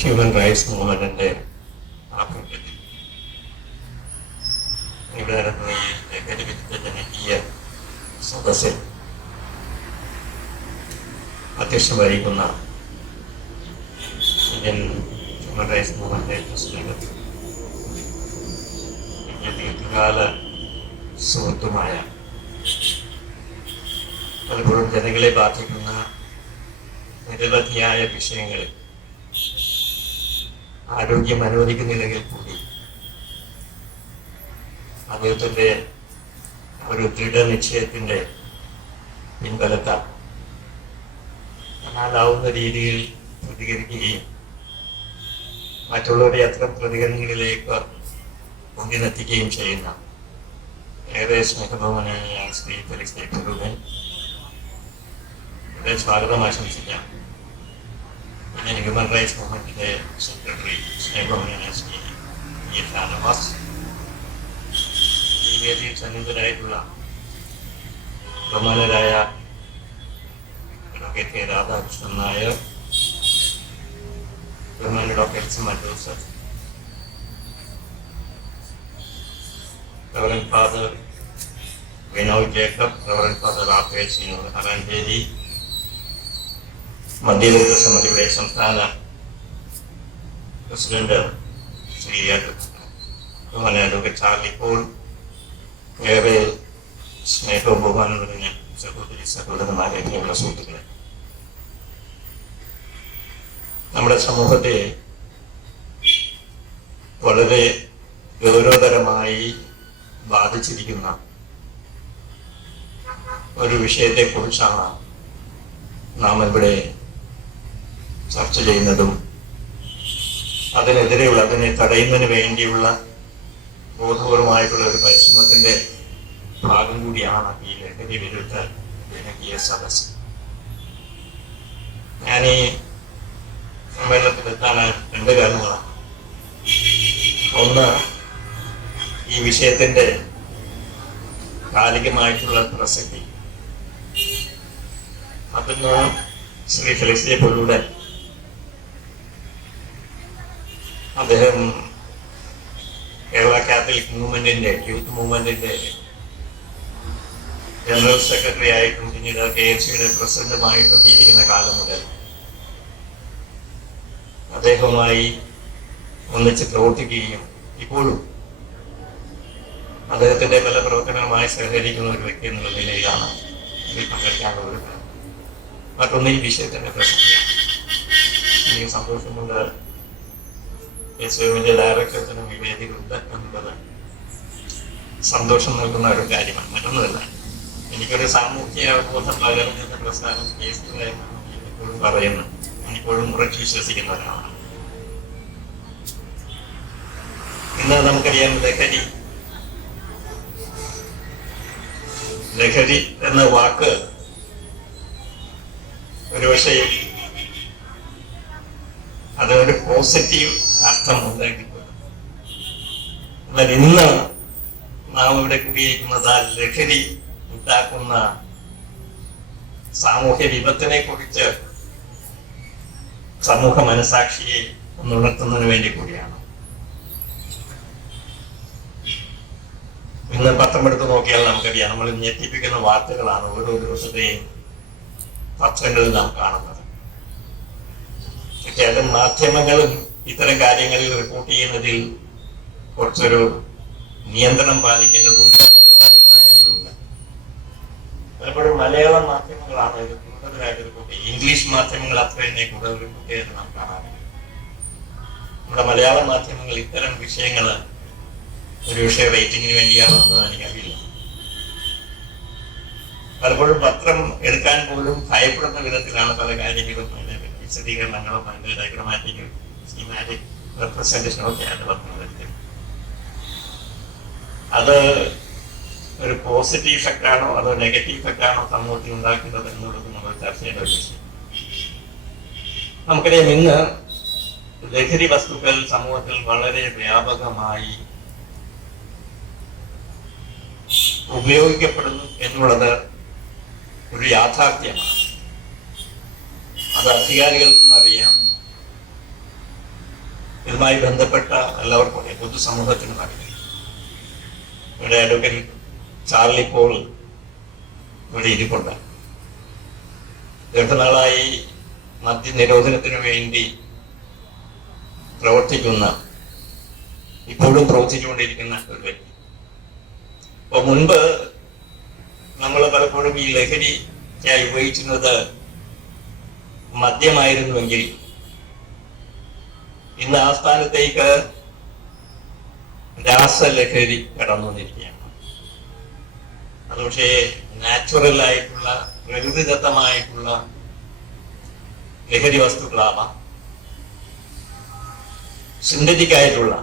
Human rights മൂവ്മെന്റിന്റെ ആഭിമുഖ്യത്തിൽ ഇവിടെ നടക്കുന്ന ഈ ലഹരി വിരുദ്ധ ജനകീയ സദസ്സിൽ അധ്യക്ഷം വഹിക്കുന്ന Indian human rights movement president India ദീർഘകാല സുഹൃത്തുമായ പലപ്പോഴും ജനങ്ങളെ ബാധിക്കുന്ന നിരവധിയായ വിഷയങ്ങളിൽ ആരോഗ്യം അനുവദിക്കുന്നില്ലെങ്കിൽ കൂടി അദ്ദേഹത്തിൻ്റെ ഒരു ദൃഢനിശ്ചയത്തിൻ്റെ പിൻബലത്താൽ എന്നാലാവുന്ന രീതിയിൽ പ്രതികരിക്കുകയും മറ്റുള്ളവരുടെ അത്തരം പ്രതികരണങ്ങളിലേക്ക് കൊണ്ടിനെത്തിക്കുകയും ചെയ്യുന്ന ഏറെ സ്നേഹബഹുമാനായ ശ്രീ ഫെലിക്സ് പുരൂരൻ ഇവിടെ സ്വാഗതം ആശംസിക്കാം. പിന്നെ ഹ്യൂമൻ റൈറ്റ്സ് മൂവ്മെന്റിന്റെ സെക്രട്ടറി സ്നേഹബഹുമാനായ ശ്രീ ഷാനവാസ്, ഈ വേദിയിൽ സന്നിഹിതരായിട്ടുള്ള ബഹുമാനരായ ഡോക്ടർ കെ രാധാകൃഷ്ണൻ നായർ, ബഹുമാന ഡോക്ടർ എസ് മജോസർ, reverend father Vinod Jacob, reverend father Raphael Srinivasa Haranchery, മധ്യവർഗ സമിതിയുടെ സംസ്ഥാന പ്രസിഡന്റ് ശ്രീ അഡ്വക്കേറ്റ് ചാർലി പോൾ, ഏറെ സ്നേഹവും ബഹുമാനം നിറഞ്ഞ സഹോദരി സഹോദരന്മാരെയൊക്കെയുള്ള സുഹൃത്തുക്കളെ, നമ്മുടെ സമൂഹത്തെ വളരെ ഗൗരവതരമായി ബാധിച്ചിരിക്കുന്ന ഒരു വിഷയത്തെ കുറിച്ചാണ് നാം ഇവിടെ ചർച്ച ചെയ്യുന്നതും അതിനെതിരെയുള്ള അതിനെ തടയുന്നതിന് വേണ്ടിയുള്ള ബോധപൂർവമായിട്ടുള്ള ഒരു പരിശ്രമത്തിന്റെ ഭാഗം കൂടിയാണ് ഈ ലഹരി വിരുദ്ധ ജനകീയ സദസ്. ഞാൻ ഈ സമ്മേളനത്തിലെത്താൻ രണ്ട് കാരണങ്ങളാണ്. ഒന്ന്, ഈ വിഷയത്തിന്റെ കാലികമായിട്ടുള്ള പ്രസക്തി. മറ്റൊന്ന്, ശ്രീ ഫെലിക്സ് പുരൂരൻ അദ്ദേഹം കേരള കാത്തലിക് മൂവ്മെന്റിന്റെ യൂത്ത് മൂവ്മെന്റിന്റെ ജനറൽ സെക്രട്ടറി ആയിട്ടും പിന്നീട് KFCയുടെ പ്രസിഡന്റുമായിട്ടൊക്കെ ഇരിക്കുന്ന കാലം മുതൽ അദ്ദേഹവുമായി ഒന്നിച്ച് പ്രവർത്തിക്കുകയും ഇപ്പോഴും അദ്ദേഹത്തിന്റെ പല പ്രവർത്തനങ്ങളുമായി സഹകരിക്കുന്ന ഒരു വ്യക്തി എന്നുള്ള നിലയിലാണ് ഇതിൽ പങ്കെടുക്കാനുള്ള ഒരു കാര്യം. മറ്റൊന്ന്, ഈ വിഷയത്തിന്റെ പ്രസക്തിയാണ്. എനിക്ക് സന്തോഷമുണ്ട് SOMന്റെ ഡയറക്ടേഴ്സിനും ഈ വേദികളുണ്ട് എന്നുള്ളത് സന്തോഷം നൽകുന്ന ഒരു കാര്യമാണ്, മറ്റൊന്നുമല്ല. എനിക്കൊരു സാമൂഹ്യ ബോധം പകർന്ന പ്രസ്ഥാനം എപ്പോഴും പറയുന്നു, ഞാനിപ്പോഴും ഉറച്ചു വിശ്വസിക്കുന്ന ഒരാളാണ്. ഇന്ന് നമുക്കറിയാം, ലഹരി എന്ന വാക്ക് ഒരുപക്ഷെ അതൊരു പോസിറ്റീവ് അർത്ഥം ഉണ്ടാക്കിപ്പോയി. എന്നാൽ ഇന്ന് നാം ഇവിടെ കൂടിയിരിക്കുന്നത് ലഹരി ഉണ്ടാക്കുന്ന സാമൂഹ്യ വിപത്തിനെ കുറിച്ച് സമൂഹ മനസാക്ഷിയെ ഉണർത്തുന്നതിന് വേണ്ടി കൂടിയാണ്. ഇന്ന് പത്രം എടുത്ത് നോക്കിയാൽ നമുക്കറിയാം, നമ്മൾ ഞെട്ടിപ്പിക്കുന്ന വാർത്തകളാണ് ഓരോ ദിവസത്തെയും പത്രങ്ങളിൽ നാം കാണുന്നത്. അത് മാധ്യമങ്ങളും ഇത്തരം കാര്യങ്ങളിൽ റിപ്പോർട്ട് ചെയ്യുന്നതിൽ കുറച്ചൊരു നിയന്ത്രണം പാലിക്കേണ്ടതുണ്ട് എന്നുള്ള അഭിപ്രായമുണ്ട്. പലപ്പോഴും മലയാളം മാധ്യമങ്ങളാണ് ഇത് കൂടുതലായിട്ട് റിപ്പോർട്ട് ചെയ്യുന്നത്. ഇംഗ്ലീഷ് മാധ്യമങ്ങൾ അത്ര തന്നെ കൂടുതൽ റിപ്പോർട്ട് ചെയ്ത് നാം കാണാറില്ല. നമ്മുടെ മലയാള മാധ്യമങ്ങൾ ഇത്തരം വിഷയങ്ങൾ ഒരു വിഷയ റേറ്റിങ്ങിന് വേണ്ടിയാണോ എന്ന് എനിക്കറിയില്ല. പലപ്പോഴും പത്രം എടുക്കാൻ പോലും ഭയപ്പെടുന്ന വിധത്തിലാണ് പല കാര്യങ്ങളും വിശദീകരണങ്ങളും അതിന്റെ ഡയഗ്രമാറ്റിക്കും സ്കീമാറ്റിക് റെപ്രസെന്റേഷനും ഒക്കെയാണ് പത്രത്തിൽ. അത് ഒരു പോസിറ്റീവ് ഇഫക്റ്റ് ആണോ അതോ നെഗറ്റീവ് ഇഫക്റ്റ് ആണോ സമൂഹത്തിൽ ഉണ്ടാക്കുന്നത് എന്നുള്ളത് നമ്മൾ ചർച്ച ചെയ്യേണ്ട ഒരു വിഷയം. നമുക്കറിയാം, ഇന്ന് ലഹരി വസ്തുക്കൾ സമൂഹത്തിൽ വളരെ വ്യാപകമായി ഉപയോഗിക്കപ്പെടുന്നു എന്നുള്ളത് ഒരു യാഥാർത്ഥ്യമാണ്. അത് അധികാരികൾക്കും അറിയാം, ഇതുമായി ബന്ധപ്പെട്ട എല്ലാവർക്കും പൊതുസമൂഹത്തിനും അറിയാം. ഇവിടെ അഡ്വക്കേറ്റ് ചാർലി പോൾ ഇവിടെ ഇരിപ്പുണ്ട്. ദീർഘനാളായി മദ്യനിരോധനത്തിനു വേണ്ടി പ്രവർത്തിക്കുന്ന, ഇപ്പോഴും പ്രവർത്തിച്ചുകൊണ്ടിരിക്കുന്ന ഒരു വ്യക്തി. അപ്പൊ മുൻപ് നമ്മൾ പലപ്പോഴും ഈ ലഹരിക്കായി ഉപയോഗിച്ചിരുന്നത് മദ്യമായിരുന്നുവെങ്കിൽ ഇന്ന് ആ സ്ഥാനത്തേക്ക് രാസലഹരി കടന്നു വന്നിരിക്കുകയാണ്. അത് പക്ഷേ നാച്ചുറൽ ആയിട്ടുള്ള, പ്രകൃതിദത്തമായിട്ടുള്ള ലഹരി വസ്തുക്കളാവാം, സിന്തറ്റിക് ആയിട്ടുള്ള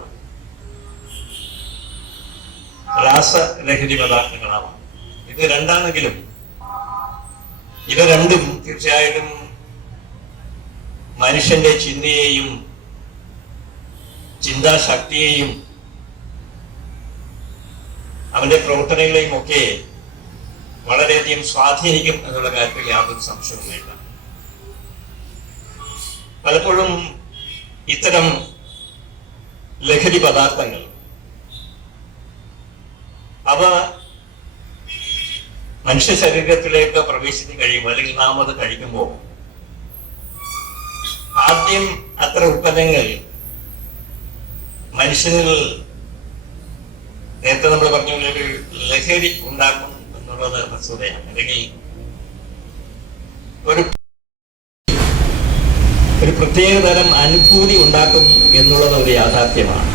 രാസലഹരി പദാർത്ഥങ്ങളാവാം. ഇത് രണ്ടാണെങ്കിലും ഇവ രണ്ടും തീർച്ചയായിട്ടും മനുഷ്യന്റെ ചിന്തയെയും ചിന്താശക്തിയെയും അവന്റെ പ്രവർത്തനങ്ങളെയും ഒക്കെ വളരെയധികം സ്വാധീനിക്കും എന്നുള്ള കാര്യത്തിൽ യാതൊരു സംശയവുമില്ല. പലപ്പോഴും ഇത്തരം ലഹരി പദാർത്ഥങ്ങൾ അവ മനുഷ്യ ശരീരത്തിലേക്ക് പ്രവേശിച്ച് കഴിയുമ്പോൾ, അല്ലെങ്കിൽ നാം അത് കഴിക്കുമ്പോൾ, ആദ്യം അത്ര ഉൽപ്പന്നങ്ങൾ മനുഷ്യനിൽ നേരത്തെ നമ്മൾ പറഞ്ഞ ഒരു ലഹരി ഉണ്ടാക്കും എന്നുള്ളത് വസ്തുതയാണ്. അല്ലെങ്കിൽ ഒരു പ്രത്യേക തരം അനുഭൂതി ഉണ്ടാക്കും എന്നുള്ളത് ഒരു യാഥാർത്ഥ്യമാണ്.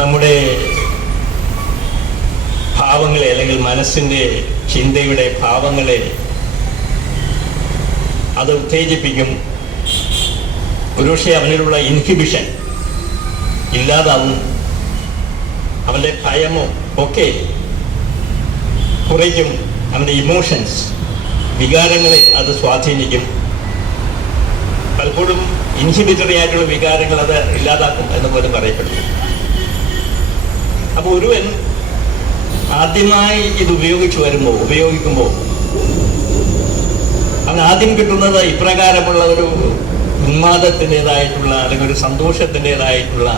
നമ്മുടെ ഭാവങ്ങളെ, അല്ലെങ്കിൽ മനസ്സിന്റെ ചിന്തയുടെ ഭാവങ്ങളെ അത് ഉത്തേജിപ്പിക്കും. ഒരുപക്ഷെ അവനിലുള്ള ഇൻഹിബിഷൻ ഇല്ലാതാവും. അവന്റെ ഭയമോ ഒക്കെ കുറയ്ക്കും. അവന്റെ ഇമോഷൻസ്, വികാരങ്ങളെ അത് സ്വാധീനിക്കും. പലപ്പോഴും ഇൻഹിബിറ്ററി ആയിട്ടുള്ള വികാരങ്ങൾ അത് ഇല്ലാതാക്കും എന്ന് പോലും പറയപ്പെടുന്നു. അപ്പൊ ഒരുവൻ ആദ്യമായി ഇത് ഉപയോഗിക്കുമ്പോൾ അവൻ ആദ്യം കിട്ടുന്നത് ഇപ്രകാരമുള്ള ഒരു ഉന്മാദത്തിൻ്റെതായിട്ടുള്ള, അല്ലെങ്കിൽ ഒരു സന്തോഷത്തിൻ്റെതായിട്ടുള്ള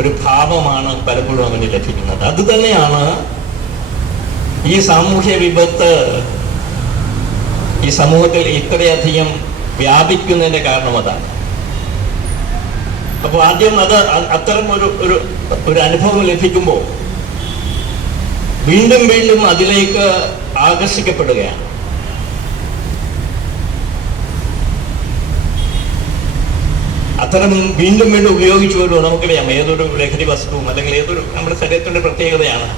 ഒരു ഭാവമാണ് പലപ്പോഴും അവന് ലഭിക്കുന്നത്. അത് തന്നെയാണ് ഈ സാമൂഹ്യ വിപത്ത് ഈ സമൂഹത്തിൽ ഇത്രയധികം വ്യാപിക്കുന്നതിന്റെ കാരണം അതാണ്. അപ്പോൾ ആദ്യം അത്തരം ഒരു അനുഭവം ലഭിക്കുമ്പോൾ വീണ്ടും വീണ്ടും അതിലേക്ക് ആകർഷിക്കപ്പെടുകയാണ്. അത്തരം വീണ്ടും വീണ്ടും ഉപയോഗിച്ചു വരുമോ? നമുക്കറിയാം, ഏതൊരു ലഹരി വസ്തുവും അല്ലെങ്കിൽ ഏതൊരു നമ്മുടെ ശരീരത്തിന്റെ പ്രത്യേകതയാണ്.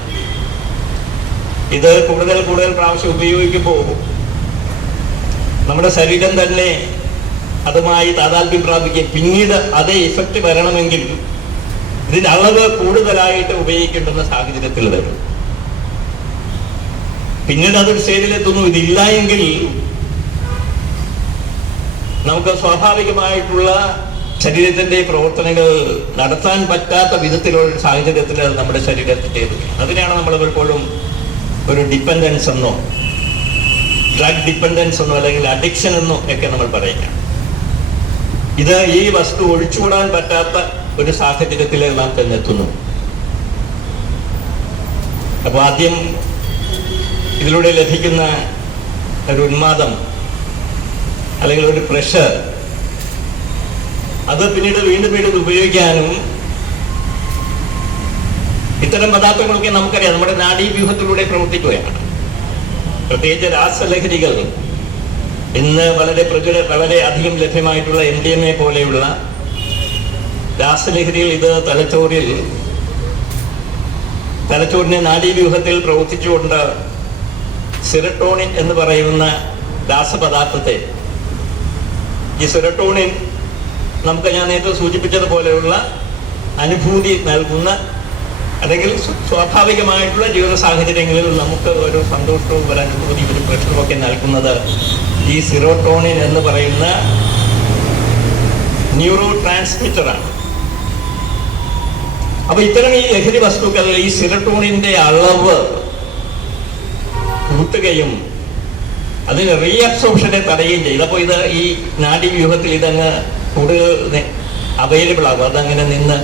ഇത് കൂടുതൽ പ്രാവശ്യം ഉപയോഗിക്കുമ്പോൾ നമ്മുടെ ശരീരം തന്നെ അതുമായി താതാത്മ്യം പ്രാപിക്കുകയും പിന്നീട് അതേ ഇഫക്റ്റ് വരണമെങ്കിൽ ഇതിന്റെ അളവ് കൂടുതലായിട്ട് ഉപയോഗിക്കേണ്ടുന്ന സാഹചര്യത്തിൽ വരും. പിന്നീട് അതൊരു സ്റ്റേജിലെത്തുന്നു. ഇതില്ല എങ്കിൽ നമുക്ക് സ്വാഭാവികമായിട്ടുള്ള ശരീരത്തിന്റെ പ്രവർത്തനങ്ങൾ നടത്താൻ പറ്റാത്ത വിധത്തിലുള്ള ഒരു സാഹചര്യത്തിൽ അത് നമ്മുടെ ശരീരത്തിന്റെ അതിനെയാണ് നമ്മൾ പലപ്പോഴും ഒരു ഡിപ്പെൻഡൻസ് എന്നോ ഡ്രഗ് ഡിപ്പെൻഡൻസ് എന്നോ അല്ലെങ്കിൽ അഡിക്ഷൻ എന്നോ ഒക്കെ നമ്മൾ പറയുക. ഇത് ഈ വസ്തു ഒഴിച്ചുകൂടാൻ പറ്റാത്ത ഒരു സാഹചര്യത്തിൽ നാം ചെന്നെത്തുന്നു. അപ്പൊ ആദ്യം ഇതിലൂടെ ലഭിക്കുന്ന ഒരു ഉന്മാദം അല്ലെങ്കിൽ ഒരു പ്രഷർ, അത് പിന്നീട് വീണ്ടും ഉപയോഗിക്കാനും ഇത്തരം പദാർത്ഥങ്ങളൊക്കെ നമുക്കറിയാം നമ്മുടെ നാഡീവ്യൂഹത്തിലൂടെ പ്രവർത്തിക്കുകയാണ്. പ്രത്യേകിച്ച് രാസലഹരികൾ ഇന്ന് വളരെ അധികം ലഭ്യമായിട്ടുള്ള MDMA പോലെയുള്ള രാസലഹരികൾ ഇത് തലച്ചോറിന്റെ നാഡീവ്യൂഹത്തിൽ പ്രവർത്തിച്ചുകൊണ്ട് സെറട്ടോണിൻ എന്ന് പറയുന്ന രാസപദാർത്ഥത്തെ, ഈ സെറട്ടോണിൻ നമുക്ക് ഞാൻ നേരത്തെ സൂചിപ്പിച്ചതുപോലെയുള്ള അനുഭൂതി നൽകുന്ന അല്ലെങ്കിൽ സ്വാഭാവികമായിട്ടുള്ള ജീവിത സാഹചര്യങ്ങളിൽ നമുക്ക് ഒരു സന്തോഷവും ഒരു അനുഭൂതി ഒരു പ്രഷറും ഒക്കെ നൽകുന്നത് ഈ സെറോട്ടോണിൻ എന്ന് പറയുന്ന ന്യൂറോ ട്രാൻസ്മിറ്ററാണ്. അപ്പൊ ഇത്തരം ഈ ലഹരി വസ്തുക്കൾ ഈ സെറോട്ടോണിന്റെ അളവ് കൂട്ടുകയും അതിന് റീഅബ്സോർപ്ഷനെ തടയുകയും ചെയ്യും. അപ്പോൾ ഇത് ഈ നാഡീവ്യൂഹത്തിൽ ഇതങ്ങ് കൂടുതൽ അവൈലബിൾ ആകും, അതങ്ങനെ നിന്ന്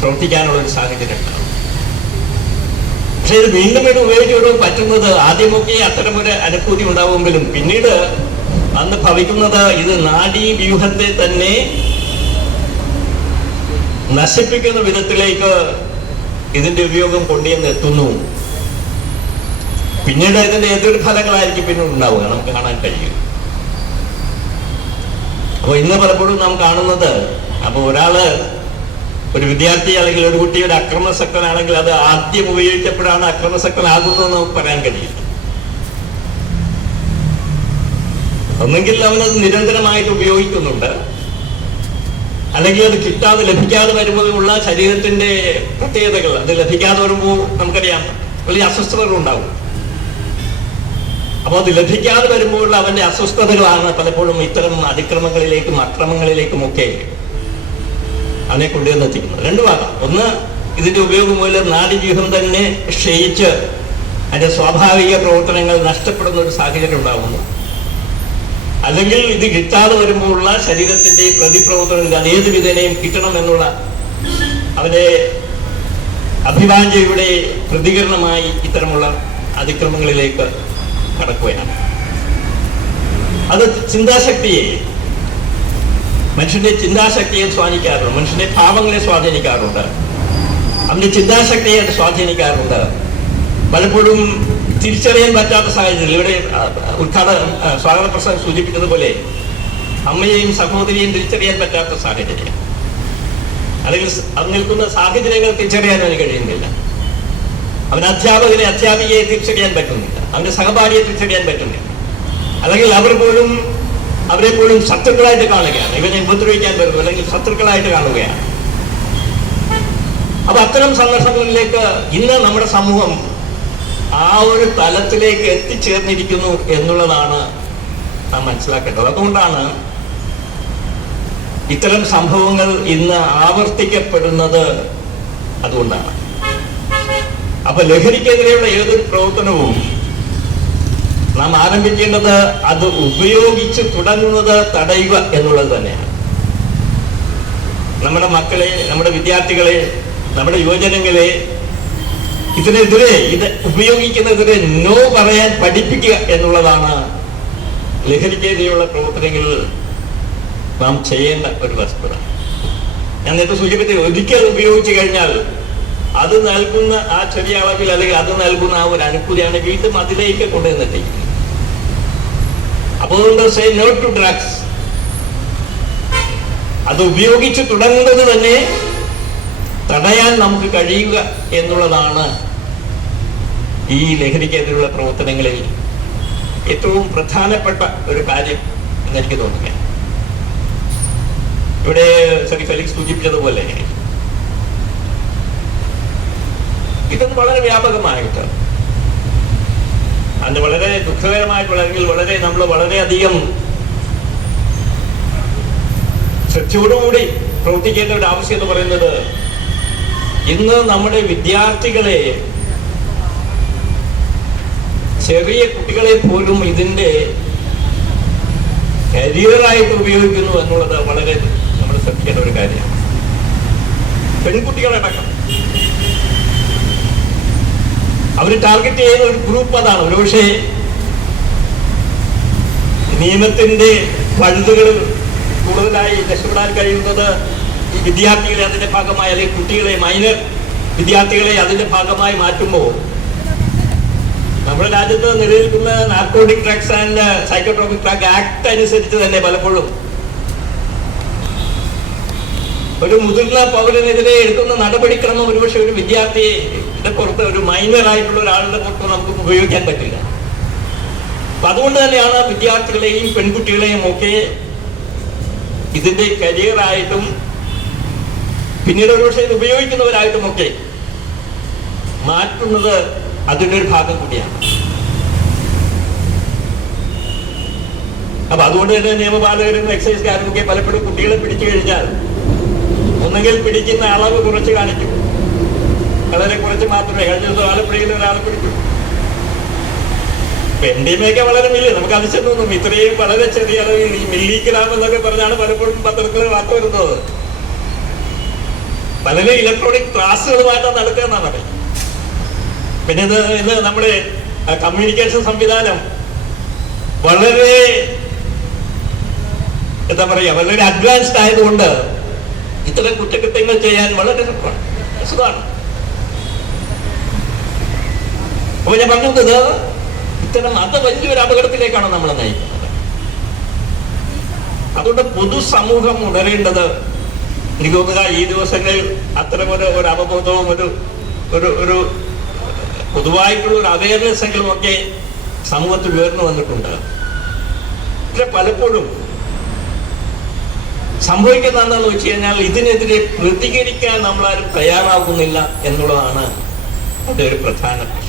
പ്രവർത്തിക്കാനുള്ള ഒരു സാഹചര്യം ഉണ്ടാകും. പക്ഷെ ഇത് വീണ്ടും വീണ്ടും ഉപയോഗിച്ചുകൊണ്ട് പറ്റുന്നത് ആദ്യമൊക്കെ അത്തരമൊരു അനുഭൂതി ഉണ്ടാവുമെങ്കിലും പിന്നീട് അന്ന് ഭവിക്കുന്നത് ഇത് നാഡീവ്യൂഹത്തെ തന്നെ നശിപ്പിക്കുന്ന വിധത്തിലേക്ക് ഇതിന്റെ ഉപയോഗം കൊണ്ടുവന്ന് എത്തുന്നു. പിന്നീട് ഇതിന്റെ എതിർ ഫലങ്ങളായിരിക്കും പിന്നീട് ഉണ്ടാവുക, നമുക്ക് കാണാൻ കഴിയും. അപ്പൊ ഇന്ന് പലപ്പോഴും നാം കാണുന്നത്, അപ്പൊ ഒരു വിദ്യാർത്ഥി അല്ലെങ്കിൽ ഒരു കുട്ടി ഒരു അക്രമസക്തനാണെങ്കിൽ അത് ആദ്യം ഉപയോഗിക്കപ്പെടാണ് അക്രമസക്തനാകുന്നതെന്ന് നമുക്ക് പറയാൻ കഴിയും. ഒന്നെങ്കിൽ അവനത് നിരന്തരമായിട്ട് ഉപയോഗിക്കുന്നുണ്ട്, അല്ലെങ്കിൽ അത് കിട്ടാതെ ലഭിക്കാതെ വരുമ്പോഴുള്ള ശരീരത്തിന്റെ പ്രത്യേകതകൾ, അത് ലഭിക്കാതെ വരുമ്പോൾ നമുക്കറിയാം വലിയ അസ്വസ്ഥതകൾ ഉണ്ടാവും. അപ്പോൾ അത് ലഭിക്കാതെ വരുമ്പോഴുള്ള അവന്റെ അസ്വസ്ഥതകളാണ് പലപ്പോഴും ഇത്തരം അതിക്രമങ്ങളിലേക്കും അക്രമങ്ങളിലേക്കും ഒക്കെ അവനെ കൊണ്ടുവന്നെത്തിക്കുന്നത്. രണ്ടു ഭാഗം, ഒന്ന് ഇതിന്റെ ഉപയോഗം മൂലം നാഡീവ്യൂഹം തന്നെ ക്ഷയിച്ച് അതിന്റെ സ്വാഭാവിക പ്രവർത്തനങ്ങൾ നഷ്ടപ്പെടുന്ന ഒരു സാഹചര്യം ഉണ്ടാകുന്നു. അല്ലെങ്കിൽ ഇത് കിട്ടാതെ വരുമ്പോഴുള്ള ശരീരത്തിന്റെ പ്രതിപ്രവർത്തനങ്ങൾ അത് ഏത് വിധേനയും കിട്ടണം എന്നുള്ള അവന്റെ അഭിവാഞ്ഛയുടെ പ്രതികരണമായി ഇത്തരമുള്ള അതിക്രമങ്ങളിലേക്ക് കടക്കുകയാണ്. അത് ചിന്താശക്തിയെ, മനുഷ്യന്റെ ചിന്താശക്തിയെ സ്വാധീനിക്കാറുണ്ട്, മനുഷ്യന്റെ ഭാവങ്ങളെ സ്വാധീനിക്കാറുണ്ട്, അവന്റെ ചിന്താശക്തിയെ സ്വാധീനിക്കാറുണ്ട്. പലപ്പോഴും തിരിച്ചറിയാൻ പറ്റാത്ത സാഹചര്യത്തിൽ, ഇവിടെ സ്വാഗത പ്രസംഗം സൂചിപ്പിച്ചതുപോലെ അമ്മയെയും സഹോദരിയെയും തിരിച്ചറിയാൻ പറ്റാത്ത സാഹചര്യം, അല്ലെങ്കിൽ അത് നിൽക്കുന്ന സാഹചര്യങ്ങൾ തിരിച്ചറിയാൻ അവന് കഴിയുന്നില്ല. അവന് അധ്യാപികയെ തിരിച്ചറിയാൻ പറ്റുന്നില്ല, അവന്റെ സഹപാഠിയെ തിരിച്ചറിയാൻ പറ്റുന്നില്ല, അല്ലെങ്കിൽ അവരെ പോലും ശത്രുക്കളായിട്ട് കാണുകയാണ്, ഇവനെ ഉപദ്രവിക്കാൻ വരുന്നു, അല്ലെങ്കിൽ ശത്രുക്കളായിട്ട് കാണുകയാണ്. അപ്പൊ അത്തരം സന്ദർഭങ്ങളിലേക്ക് ഇന്ന് നമ്മുടെ സമൂഹം ആ ഒരു തലത്തിലേക്ക് എത്തിച്ചേർന്നിരിക്കുന്നു എന്നുള്ളതാണ് നാം മനസ്സിലാക്കേണ്ടത്. അതുകൊണ്ടാണ് ഇത്തരം സംഭവങ്ങൾ ഇന്ന് ആവർത്തിക്കപ്പെടുന്നത്. അതുകൊണ്ടാണ് അപ്പൊ ലഹരിക്കെതിരെയുള്ള ഏതൊരു പ്രവർത്തനവും നാം ആരംഭിക്കേണ്ടത് അത് ഉപയോഗിച്ച് തുടങ്ങുന്നത് തടയുക എന്നുള്ളത് തന്നെയാണ്. നമ്മുടെ മക്കളെ, നമ്മുടെ വിദ്യാർത്ഥികളെ, നമ്മുടെ യുവജനങ്ങളെ ഇതിനെതിരെ, ഇത് ഉപയോഗിക്കുന്നതിനെതിരെ നോ പറയാൻ പഠിപ്പിക്കുക എന്നുള്ളതാണ് ലഹരിക്കെതിരെയുള്ള പ്രവർത്തനങ്ങളിൽ നാം ചെയ്യേണ്ട ഒരു വസ്തുത. ഞാൻ നേരത്തെ സൂചിപ്പിച്ചത്, ഒരിക്കൽ ഉപയോഗിച്ചു കഴിഞ്ഞാൽ അത് നൽകുന്ന ആ ചെറിയ അളവിൽ, അല്ലെങ്കിൽ അത് നൽകുന്ന ആ ഒരു അനുഭൂതിയാണ് വീണ്ടും അതിലേക്ക് കൊണ്ടുവന്നെത്തിക്കുന്നത്. അപ്പോൾ സേ നോ ടു ഡ്രഗ്സ്. അത് ഉപയോഗിച്ച് തുടങ്ങുന്നത് തന്നെ തടയാൻ നമുക്ക് കഴിയുക എന്നുള്ളതാണ് ഈ ലഹരിക്കെതിരെയുള്ള പ്രവർത്തനങ്ങളിൽ ഏറ്റവും പ്രധാനപ്പെട്ട ഒരു കാര്യം എന്നെനിക്ക് തോന്നുകയാണ്. ഇവിടെ ശ്രീ ഫെലിക്സ് സൂചിപ്പിച്ചതുപോലെ ഇതൊന്ന് വളരെ വ്യാപകമായിട്ട്, അത് വളരെ ദുഃഖകരമായിട്ടുള്ള, അല്ലെങ്കിൽ നമ്മൾ വളരെയധികം ശ്രദ്ധയോടുകൂടി പ്രവർത്തിക്കേണ്ട ഒരു ആവശ്യം എന്ന് പറയുന്നത്, ഇന്ന് നമ്മുടെ വിദ്യാർത്ഥികളെ, ചെറിയ കുട്ടികളെ പോലും ഇതിന്റെ കരിയറായിട്ട് ഉപയോഗിക്കുന്നു എന്നുള്ളത് വളരെ നമ്മൾ ശ്രദ്ധിക്കേണ്ട ഒരു കാര്യമാണ്. പെൺകുട്ടികളടക്കം അവർ ടാർഗറ്റ് ചെയ്യുന്ന ഒരു ഗ്രൂപ്പ് അതാണ്. ഒരുപക്ഷെ നിയമത്തിന്റെ പഴുതുകൾ കൂടുതലായി രക്ഷപ്പെടാൻ കഴിയുന്നത് ഈ വിദ്യാർത്ഥികളെ അതിന്റെ ഭാഗമായി, അല്ലെങ്കിൽ കുട്ടികളെ, മൈനർ വിദ്യാർത്ഥികളെ അതിന്റെ ഭാഗമായി മാറ്റുമ്പോൾ നമ്മുടെ രാജ്യത്ത് നിലനിൽക്കുന്ന narcotic drugs and psychotropic drug act അനുസരിച്ച് തന്നെ പലപ്പോഴും ഒരു മുതിർന്ന പൗരനെതിരെ എടുക്കുന്ന നടപടിക്രമം ഒരുപക്ഷെ ഒരു വിദ്യാർത്ഥിയുടെ പുറത്ത്, ഒരു മൈനർ ആയിട്ടുള്ള ഒരാളുടെ പുറത്ത് നമുക്ക് ഉപയോഗിക്കാൻ പറ്റില്ല. അപ്പൊ അതുകൊണ്ട് തന്നെയാണ് വിദ്യാർത്ഥികളെയും പെൺകുട്ടികളെയും ഒക്കെ ഇതിന്റെ കരിയറായിട്ടും പിന്നീട് ഒരുപക്ഷെ ഇത് ഉപയോഗിക്കുന്നവരായിട്ടും ഒക്കെ മാറ്റുന്നത് അതിൻ്റെ ഒരു ഭാഗം കൂടിയാണ്. അപ്പൊ അതുകൊണ്ട് തന്നെ നിയമപാലകരും എക്സൈസുകാരും ഒക്കെ പലപ്പോഴും കുട്ടികളെ പിടിച്ചു കഴിഞ്ഞാൽ ഒന്നെങ്കിൽ പിടിക്കുന്ന അളവ് കുറച്ച് കാണിക്കും, വളരെ കുറച്ച് മാത്രമേ. കഴിഞ്ഞ ദിവസം ആലപ്പുഴയിൽ ഒരാളെ പിടിച്ചു, NDMA ഒക്കെ വളരെ മില്ലി, നമുക്ക് അതിശയം തോന്നും. ഇത്രയും വളരെ ചെറിയ അളവിൽ ഈ മില്ലിഗ്രാം എന്നൊക്കെ പറഞ്ഞാണ് പലപ്പോഴും പത്രങ്ങളിൽ വാർത്ത വരുന്നത്. പലരും ഇലക്ട്രോണിക് ക്ലാസ്സുകളുമായിട്ടാണ് നടക്കുക എന്നാണ് പറയുന്നത്. പിന്നെ ഇന്ന് നമ്മുടെ കമ്മ്യൂണിക്കേഷൻ സംവിധാനം വളരെ എന്താ പറയുക, വളരെ അഡ്വാൻസ്ഡ് ആയതുകൊണ്ട് ഇത്തരം കുറ്റകൃത്യങ്ങൾ ചെയ്യാൻ വളരെ സുഖമാണ്. അപ്പൊ ഞാൻ പറഞ്ഞത് ഇത്തരം അത് വലിയൊരു അപകടത്തിലേക്കാണ് നമ്മൾ നയിക്കുന്നത്. അതുകൊണ്ട് പൊതുസമൂഹം ഉണരേണ്ടത്, എനിക്ക് തോന്നുക ഈ ദിവസങ്ങളിൽ അത്തരം ഒരു അവബോധവും ഒരു പൊതുവായിട്ടുള്ള ഒരു അവയർനെസ് എങ്കിലും ഒക്കെ സമൂഹത്തിൽ ഉയർന്നു വന്നിട്ടുണ്ട്. പക്ഷെ പലപ്പോഴും സംഭവിക്കുന്ന എന്താണെന്ന് വെച്ച് കഴിഞ്ഞാൽ ഇതിനെതിരെ പ്രതികരിക്കാൻ നമ്മളാരും തയ്യാറാകുന്നില്ല എന്നുള്ളതാണ് അതിന്റെ ഒരു പ്രധാന പ്രശ്നം.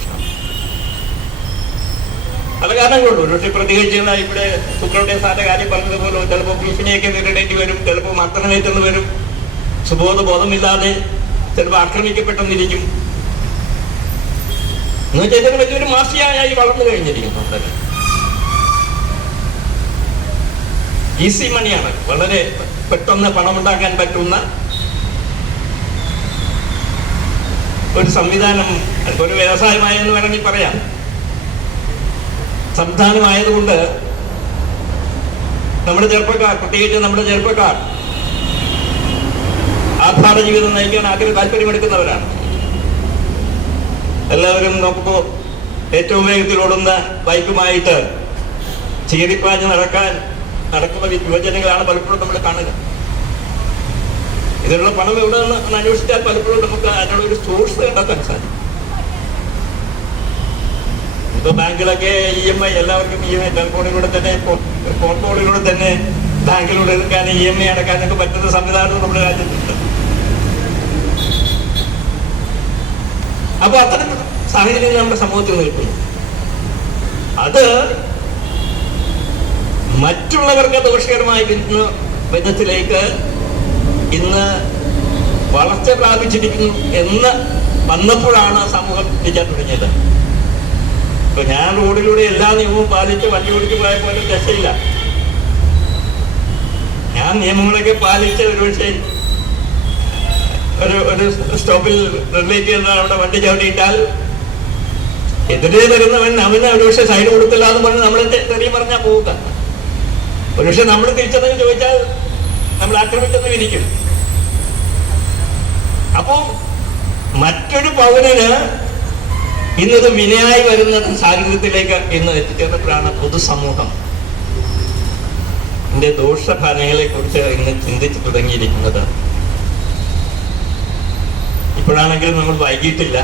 പല കാരണങ്ങളുണ്ട്. ഒരുപക്ഷെ പ്രതികരിക്കുന്ന ഇവിടെ സുബ്രഹ്മണ്യൻ സാറിന്റെ കാര്യം പറഞ്ഞതുപോലെ ചിലപ്പോൾ ഭീഷണിയൊക്കെ നേരിടേണ്ടി വരും, ചിലപ്പോൾ മർദ്ദനമേറ്റെന്ന് വരും, ബോധമില്ലാതെ ചിലപ്പോൾ ആക്രമിക്കപ്പെട്ടെന്നിരിക്കും. എന്ന് വെച്ചാൽ ഇതിന് വലിയൊരു മാഫിയായി വളർന്നു കഴിഞ്ഞിരിക്കുന്നു. ഈസി മണിയാണ്, വളരെ പെട്ടെന്ന് പണമുണ്ടാക്കാൻ പറ്റുന്ന ഒരു സംവിധാനം, ഒരു വ്യവസായമായെന്ന് വേണമെങ്കിൽ പറയാം. സംവിധാനമായതുകൊണ്ട് നമ്മുടെ ചെറുപ്പക്കാർ, പ്രത്യേകിച്ച് നമ്മുടെ ചെറുപ്പക്കാർ ആർഭാട ജീവിതം നയിക്കാൻ താല്പര്യമെടുക്കുന്നവരാണ്. എല്ലാവരും നോക്കുമ്പോൾ ഏറ്റവും വേഗത്തിൽ ഓടുന്ന ബൈക്കുമായിട്ട് ചീറിപ്പാഞ്ഞ് നടക്കുന്ന യുവജനങ്ങളാണ് പലപ്പോഴും നമ്മൾ കാണുക. ഇതിനുള്ള പണം എവിടെ നിന്ന് അന്വേഷിച്ചാൽ പലപ്പോഴും നമുക്ക് അതിനുള്ള ഒരു സോഴ്സ് കണ്ടെത്താൻ സാധിക്കും. ഇപ്പൊ ബാങ്കിലൊക്കെ EMI എല്ലാവർക്കും EMI ടെലിഫോണിലൂടെ തന്നെ, ഫോൺ കോളിലൂടെ തന്നെ ബാങ്കിലൂടെ എടുക്കാൻ, EMI അടക്കാനൊക്കെ പറ്റുന്ന സംവിധാനം നമ്മുടെ രാജ്യത്തുണ്ട്. അപ്പൊ അത്തരം സാഹചര്യം നമ്മുടെ സമൂഹത്തിൽ നിൽക്കുന്നു. അത് മറ്റുള്ളവർക്ക് ദോഷകരമായ വിധത്തിലേക്ക് ഇന്ന് വളർച്ച പ്രാപിച്ചിരിക്കുന്നു എന്ന് വന്നപ്പോഴാണ് സമൂഹം ചിന്തിക്കാൻ തുടങ്ങിയത്. ഇപ്പൊ ഞാൻ റോഡിലൂടെ എല്ലാ നിയമവും പാലിച്ച് വണ്ടി ഓടിച്ചു പോയ പോലും രക്ഷയില്ല. ഞാൻ നിയമങ്ങളൊക്കെ പാലിച്ച് ഒരുപക്ഷെ ഒരു സ്റ്റോപ്പിൽ റിലേറ്റ് ചെയ്യുന്ന അവിടെ വണ്ടി ചവിട്ടിയിട്ടാൽ എതിരെ വരുന്നവൻ അവന് ഒരുപക്ഷെ സൈഡ് കൊടുത്തില്ല എന്ന് പറഞ്ഞ് നമ്മളെ തെറിയ പറഞ്ഞാൽ പോവുക. ഒരുപക്ഷെ നമ്മൾ തിരിച്ചതെന്ന് ചോദിച്ചാൽ നമ്മൾ ആക്രമിച്ചെന്ന് ഇരിക്കും. അപ്പോ മറ്റൊരു പൗരന് ഇന്നത് വിനയായി വരുന്ന സാഹചര്യത്തിലേക്ക് ഇന്ന് എത്തിച്ചേർന്നപ്പോഴാണ് പൊതുസമൂഹം ഇതിന്റെ ദോഷഫലങ്ങളെ കുറിച്ച് ഇന്ന് ചിന്തിച്ചു തുടങ്ങിയിരിക്കുന്നത്. ഇപ്പോഴാണെങ്കിലും നമ്മൾ വൈകിട്ടില്ല.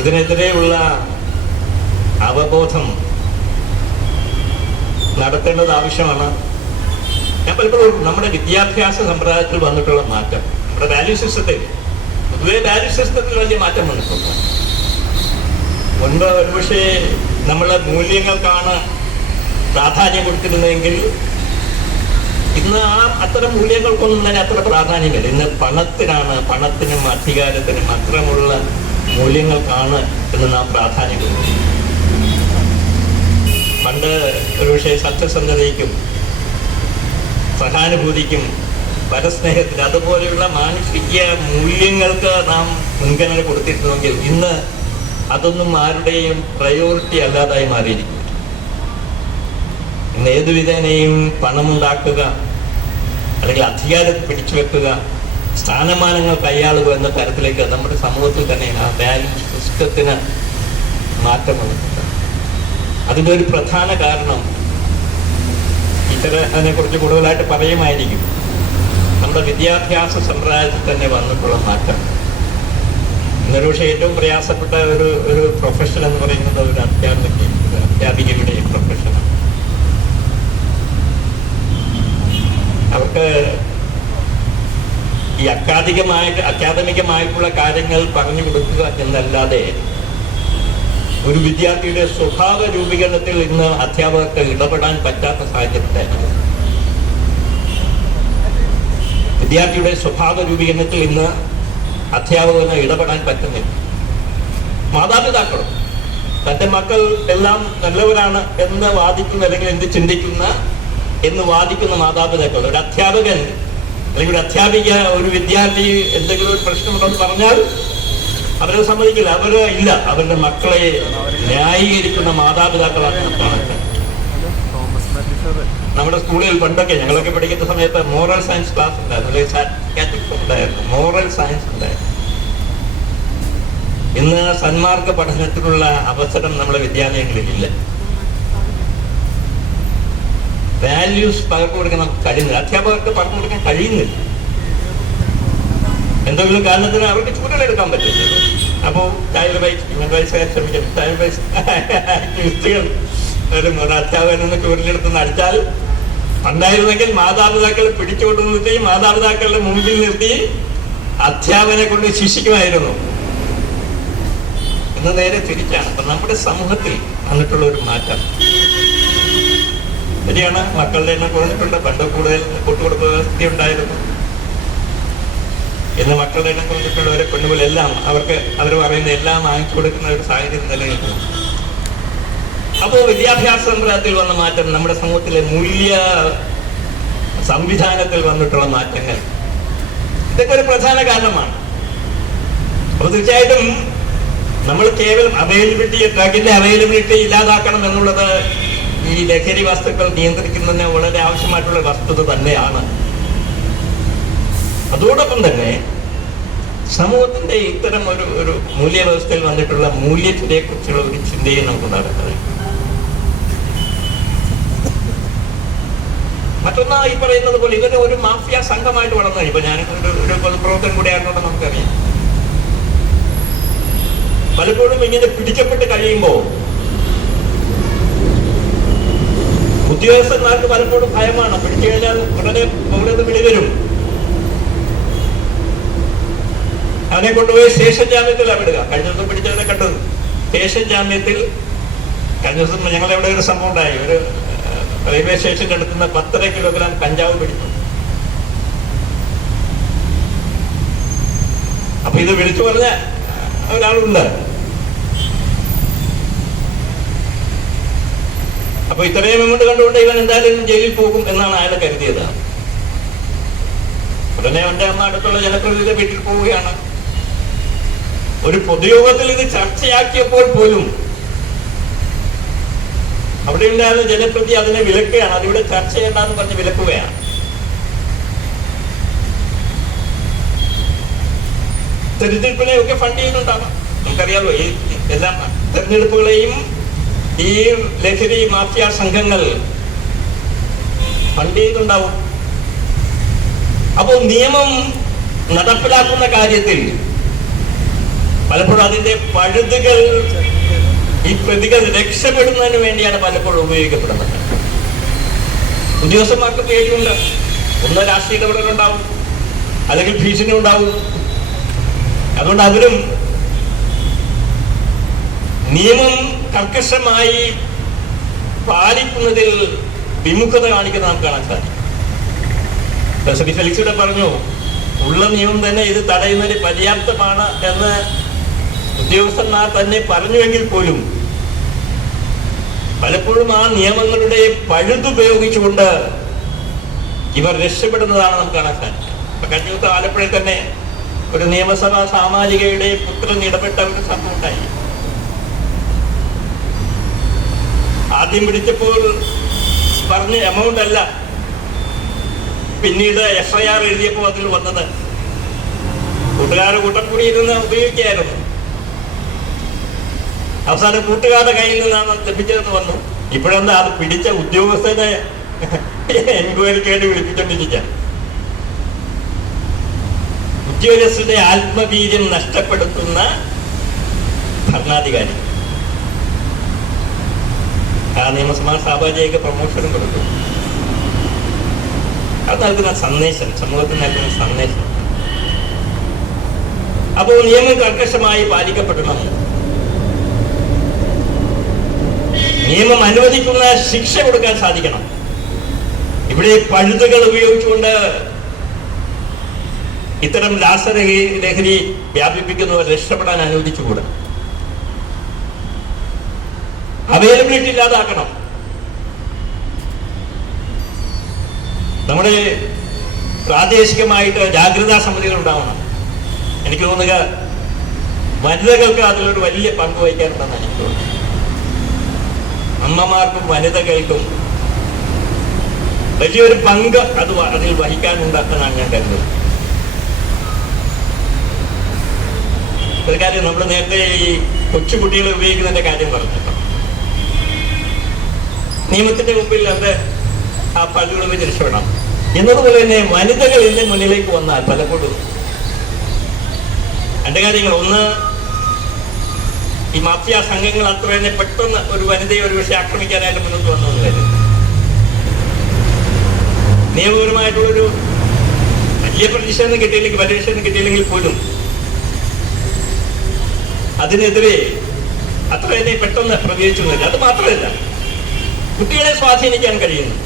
ഇതിനെതിരെയുള്ള അവബോധം നടത്തേണ്ടത് ആവശ്യമാണ്. ഞാൻ പലപ്പോഴും നമ്മുടെ വിദ്യാഭ്യാസ സമ്പ്രദായത്തിൽ വന്നിട്ടുള്ള മാറ്റം, നമ്മുടെ വാല്യൂ സിസ്റ്റത്തിൽ, പൊതുവെ വാല്യൂ സിസ്റ്റത്തിൽ വലിയ മാറ്റം വന്നിട്ടുണ്ട്. മുൻപ് ഒരുപക്ഷെ നമ്മളെ മൂല്യങ്ങൾക്കാണ് പ്രാധാന്യം കൊടുത്തിരുന്നതെങ്കിൽ ഇന്ന് അത്തരം മൂല്യങ്ങൾക്കൊന്നും തന്നെ അത്ര പ്രാധാന്യമില്ല. ഇന്ന് പണത്തിനും അധികാരത്തിനും അത്തരമുള്ള മൂല്യങ്ങൾക്കാണ് ഇന്ന് നാം പ്രാധാന്യം കൊടുക്കുന്നത്. പണ്ട് ഒരുപക്ഷെ സത്യസന്ധതയ്ക്കും സഹാനുഭൂതിക്കും പരസ്നേഹത്തിന് അതുപോലെയുള്ള മാനുഷിക മൂല്യങ്ങൾക്ക് നാം മുൻഗണന കൊടുത്തിരുന്നെങ്കിൽ ഇന്ന് അതൊന്നും ആരുടെയും പ്രയോറിറ്റി അല്ലാതായി മാറിയിരിക്കും. ഇന്ന് ഏതു വിധേനയും പണമുണ്ടാക്കുക, അല്ലെങ്കിൽ അധികാരം പിടിച്ചു വെക്കുക, സ്ഥാനമാനങ്ങൾ കൈയാളുക എന്ന തരത്തിലേക്ക് നമ്മുടെ സമൂഹത്തിൽ തന്നെ ആ വാല്യൂ സിസ്റ്റത്തിന് മാറ്റം വന്നിട്ടുണ്ട്. അതിൻ്റെ ഒരു പ്രധാന കാരണം അതിനെക്കുറിച്ച് കൂടുതലായിട്ട് പറയുമായിരിക്കും, നമ്മുടെ വിദ്യാഭ്യാസ സമ്പ്രദായത്തിൽ തന്നെ വന്നിട്ടുള്ള മാറ്റം. ഇന്നൊരു പക്ഷേ ഏറ്റവും പ്രയാസപ്പെട്ട ഒരു പ്രൊഫഷൻ എന്ന് പറയുന്നത് ഒരു അധ്യാപികയുടെ പ്രൊഫഷനാണ്. അവർക്ക് ഈ അക്കാദമികമായിട്ടുള്ള കാര്യങ്ങൾ പറഞ്ഞു കൊടുക്കുക എന്നല്ലാതെ ഒരു വിദ്യാർത്ഥിയുടെ സ്വഭാവ രൂപീകരണത്തിൽ ഇന്ന് അധ്യാപകർക്ക് ഇടപെടാൻ പറ്റാത്ത സാഹചര്യത്തിലായിരുന്നു. വിദ്യാർത്ഥിയുടെ സ്വഭാവ രൂപീകരണത്തിൽ ഇന്ന് അധ്യാപകന് ഇടപെടാൻ പറ്റുന്നില്ല. മാതാപിതാക്കളും തന്റെ മക്കൾ എല്ലാം നല്ലവരാണ് എന്ന് വാദിക്കുന്ന അല്ലെങ്കിൽ എന്ത് ചിന്തിക്കുന്ന എന്ന് വാദിക്കുന്ന മാതാപിതാക്കൾ, ഒരു അധ്യാപകൻ അല്ലെങ്കിൽ ഒരു അധ്യാപിക ഒരു വിദ്യാർത്ഥി എന്തെങ്കിലും ഒരു പ്രശ്നമുണ്ടെന്ന് പറഞ്ഞാൽ അവരെ സമ്മതിക്കില്ല. ഇല്ല, അവരുടെ മക്കളെ ന്യായീകരിക്കുന്ന മാതാപിതാക്കളാണ് കാണുന്നത്. നമ്മുടെ സ്കൂളിൽ പണ്ടൊക്കെ ഞങ്ങളൊക്കെ പഠിക്കുന്ന സമയത്ത് മോറൽ സയൻസ് ക്ലാസ് ഉണ്ടായിരുന്നു, മോറൽ സയൻസ് ഉണ്ടായിരുന്നു. ഇന്ന് സന്മാർഗ പഠനത്തിനുള്ള അവസരം നമ്മുടെ വിദ്യാലയങ്ങളിൽ ഇല്ല. വാല്യൂസ് പകർന്നു കൊടുക്കാൻ നമുക്ക് കഴിയുന്നില്ല, അധ്യാപകർക്ക് പറഞ്ഞു കൊടുക്കാൻ കഴിയുന്നില്ല. എന്തെങ്കിലും കാരണത്തിന് അവർക്ക് ചൂടുകളെടുക്കാൻ പറ്റില്ല. അപ്പോൾ ചൈൽഡ് റൈറ്റ്സ്, ഹ്യൂമൻ റൈറ്റ്സ് ശ്രമിക്കണം. ചൈൽഡ് റൈറ്റ്സ് ആക്ടിവിസ്റ്റുകൾ ഒരു അധ്യാപകൻ നിന്ന് ചൂടിലെടുത്ത് അടിച്ചാൽ ഉണ്ടായിരുന്നെങ്കിൽ മാതാപിതാക്കൾ പിടിച്ചുകൊണ്ട് നിർത്തി മാതാപിതാക്കളുടെ മുമ്പിൽ നിർത്തി അധ്യാപകനെ കൊണ്ട് ശിക്ഷിക്കുമായിരുന്നു. ഇന്ന് നേരെ തിരിച്ചാണ്. അപ്പൊ നമ്മുടെ സമൂഹത്തിൽ വന്നിട്ടുള്ള ഒരു മാറ്റം ശരിയാണ്. മക്കളുടെ എണ്ണം കുറഞ്ഞിട്ടുണ്ട്. പണ്ട് കൂടുതൽ കൂട്ടുകുടുംബ വ്യവസ്ഥ ഉണ്ടായിരുന്നു. ഇന്ന് മക്കളുടെ എണ്ണം കുറഞ്ഞിട്ടുള്ളവരെ പെണ്ണുകളെല്ലാം അവർ പറയുന്ന എല്ലാം വാങ്ങിച്ചു കൊടുക്കുന്ന ഒരു സാഹചര്യം നിലനിൽക്കുന്നു. അപ്പോൾ വിദ്യാഭ്യാസ സമ്പ്രദായത്തിൽ വന്ന മാറ്റം, നമ്മുടെ സമൂഹത്തിലെ മൂല്യ സംവിധാനത്തിൽ വന്നിട്ടുള്ള മാറ്റങ്ങൾ, ഇതൊക്കെ ഒരു പ്രധാന കാരണമാണ്. അപ്പോൾ തീർച്ചയായിട്ടും നമ്മൾ കേവലം ഡ്രഗിന്റെ അവൈലബിലിറ്റി ഇല്ലാതാക്കണം എന്നുള്ളത് ഈ ലഹരി വസ്തുക്കൾ നിയന്ത്രിക്കുന്നതിന് വളരെ ആവശ്യമായിട്ടുള്ള വസ്തുത തന്നെയാണ്. അതോടൊപ്പം തന്നെ സമൂഹത്തിന്റെ ഇത്തരം ഒരു മൂല്യവ്യവസ്ഥയിൽ വന്നിട്ടുള്ള മൂല്യത്തിനെ കുറിച്ചുള്ള ഒരു ചിന്തയെ നമുക്കുണ്ടാകുന്നത്. മറ്റൊന്ന് ഈ പറയുന്നത് പോലെ ഇതൊരു ഒരു മാഫിയ സംഘമായിട്ട് വളർന്നു. ഇപ്പൊ ഞാൻ ഒരു പൊതുപ്രവർത്തനം കൂടെ ആയിരുന്നോണ്ട് നമുക്കറിയാം. പലപ്പോഴും ഇങ്ങനെ പിടിക്കപ്പെട്ട് കഴിയുമ്പോൾ ഉദ്യോഗസ്ഥന്മാർക്ക് പലപ്പോഴും ഭയമാണ്. പിടിച്ചു കഴിഞ്ഞാൽ ഉടനെ മുകളിൽ വിളി വരും. അവനെ കൊണ്ടുപോയി സ്റ്റേഷൻ ജാമ്യത്തിലാണ് വിടുക. കഴിഞ്ഞ ദിവസം പിടിച്ചവനെ കണ്ടത് സ്റ്റേഷൻ ജാമ്യത്തിൽ. കഴിഞ്ഞ ദിവസം ഞങ്ങളെവിടെ ഒരു സംഭവം ഉണ്ടായി. ഒരു റെയിൽവേ സ്റ്റേഷന്റെ അടുത്തുനിന്ന് 10 കിലോഗ്രാം കഞ്ചാവ് പിടിച്ചു. അപ്പൊ ഇത് വിളിച്ചു പറഞ്ഞ ഒരാളുണ്ട്. അപ്പൊ ഇത്രയും എമൗണ്ട് കണ്ടുകൊണ്ട് ഇവൻ എന്തായാലും ജയിലിൽ പോകും എന്നാണ് അയാൾ കരുതിയത്. ഉടനെ അവന്റെ അമ്മ അടുത്തുള്ള ജനപ്രതിനിധിയുടെ വീട്ടിൽ പോവുകയാണ്. ഒരു പൊതുയോഗത്തിൽ ഇത് ചർച്ചയാക്കിയപ്പോൾ പോലും അവിടെ ഉണ്ടായിരുന്ന ജനപ്രതി അതിനെ വിലക്കുകയാണ്. അതിവിടെ ചർച്ച ചെയ്യണ്ടെന്ന് പറഞ്ഞ് വിലക്കുകയാണ്. തെരഞ്ഞെടുപ്പിനെയൊക്കെ ഫണ്ട് ചെയ്യുന്നുണ്ടാവാം. നമുക്കറിയാമല്ലോ, ഈ എല്ലാ തെരഞ്ഞെടുപ്പുകളെയും ഈ ലഹരി മാഫിയ സംഘങ്ങൾ ഫണ്ട് ചെയ്യുന്നുണ്ടാവും. അപ്പോൾ നിയമം നടപ്പിലാക്കുന്ന കാര്യത്തിൽ പലപ്പോഴും അതിന്റെ പഴുതുകൾ ഈ പ്രതികൾ രക്ഷപ്പെടുന്നതിന് വേണ്ടിയാണ് പലപ്പോഴും ഉപയോഗിക്കപ്പെടുന്നത്. ഉദ്യോഗസ്ഥന്മാർക്ക് പേടിയുണ്ട്. ഒന്ന് രാഷ്ട്രീയ ഇടപെടലുണ്ടാവും, അല്ലെങ്കിൽ ഭീഷണി ഉണ്ടാവും. അതുകൊണ്ട് അവരും നിയമം കർക്കശമായി പാലിക്കുന്നതിൽ വിമുഖത കാണിക്കുന്നത് നമുക്ക് കാണാൻ സാധിക്കും. ശ്രീ ഫെലിക്സിയുടെ പറഞ്ഞു, ഉള്ള നിയമം തന്നെ ഇത് തടയുന്നതിന് പര്യാപ്തമാണ് എന്ന് ഉദ്യോഗസ്ഥന്മാർ തന്നെ പറഞ്ഞുവെങ്കിൽ പോലും പലപ്പോഴും ആ നിയമങ്ങളുടെ പഴുതുപയോഗിച്ചുകൊണ്ട് ഇവർ രക്ഷപ്പെടുന്നതാണ് നമുക്ക് കാണാൻ സാധിക്കും. ഇപ്പൊ കഴിഞ്ഞ ദിവസം ആലപ്പുഴയിൽ തന്നെ ഒരു നിയമസഭാ സാമാജികയുടെ പുത്രൻ ഇടപെട്ട ഒരു സംഭവം ഉണ്ടായി. ആദ്യം പിടിച്ചപ്പോൾ പറഞ്ഞ എമൗണ്ട് അല്ല, പിന്നീട് FIR എഴുതിയപ്പോൾ അതിൽ വന്നത് കൂട്ടുകാരുടെ കൂട്ടം കൂടി ഇരുന്ന് ഉപയോഗിക്കുകയായിരുന്നു. അവസാനം കൂട്ടുകാരുടെ കയ്യിൽ നിന്നാണ് ലഭിച്ചതെന്ന് വന്നു. ഇപ്പോഴെന്താ അത് പിടിച്ച ഉദ്യോഗസ്ഥനെ എൻക്വയറിക്ക് വേണ്ടി വിളിപ്പിച്ചോണ്ടിരിക്കുക. ഉദ്യോഗസ്ഥരുടെ ആത്മവീര്യം നഷ്ടപ്പെടുത്തുന്ന ഭരണാധികാരി. ആ നിയമസഭാ സാമാജിക പ്രമോഷനും കൊടുത്തു. അത് നൽകുന്ന സന്ദേശം, സമൂഹത്തിന് നൽകുന്ന സന്ദേശം. അപ്പോൾ നിയമം കർക്കശമായി പാലിക്കപ്പെടണം. നിയമം അനുവദിക്കുന്ന ശിക്ഷ കൊടുക്കാൻ സാധിക്കണം. ഇവിടെ പഴുതുകൾ ഉപയോഗിച്ചുകൊണ്ട് ഇത്തരം രാസലഹരി വ്യാപിപ്പിക്കുന്നവർ രക്ഷപ്പെടാൻ അനുവദിച്ചുകൂടാ. അവൈലബിലിറ്റി ഇല്ലാതാക്കണം. നമ്മുടെ പ്രാദേശികമായിട്ട് ജാഗ്രതാ സമിതികൾ ഉണ്ടാവണം. എനിക്ക് തോന്നുക വനിതകൾക്ക് അതിലൊരു വലിയ പങ്ക് വഹിക്കാനുണ്ടെന്ന് എനിക്ക് തോന്നുന്നു. അമ്മമാർക്കും വനിതകൾക്കും വലിയൊരു പങ്ക് അതിൽ വഹിക്കാനുണ്ടെന്നാണ് ഞാൻ കരുതുന്നത്. ഒരു കാര്യം, നമ്മൾ നേരത്തെ ഈ കൊച്ചുകുട്ടികളെ ഉപയോഗിക്കുന്നതിന്റെ കാര്യം പറഞ്ഞല്ലോ. നിയമത്തിന്റെ മുമ്പിൽ അത് ആ പള്ളികളിൽ വെച്ച് രക്ഷപ്പെടാം എന്നതുപോലെ തന്നെ വനിതകൾ ഇന്ന് മുന്നിലേക്ക് വന്നാൽ പലപ്പോഴും രണ്ട് കാര്യങ്ങൾ. ഒന്ന്, ഈ മാഫിയ സംഘങ്ങൾ അത്ര തന്നെ പെട്ടെന്ന് ഒരു വനിതയെ ഒരു പക്ഷേ ആക്രമിക്കാനായിട്ട് മുന്നോട്ട് വന്നു വരും. നിയമപരമായിട്ടുള്ളൊരു വലിയ പ്രതിഷേധം കിട്ടിയില്ലെങ്കിൽ പോലും അതിനെതിരെ അത്ര തന്നെ പെട്ടെന്ന് പ്രതികരിച്ചൊന്നുമില്ല. അത് മാത്രമല്ല, കുട്ടികളെ സ്വാധീനിക്കാൻ കഴിയുന്നു.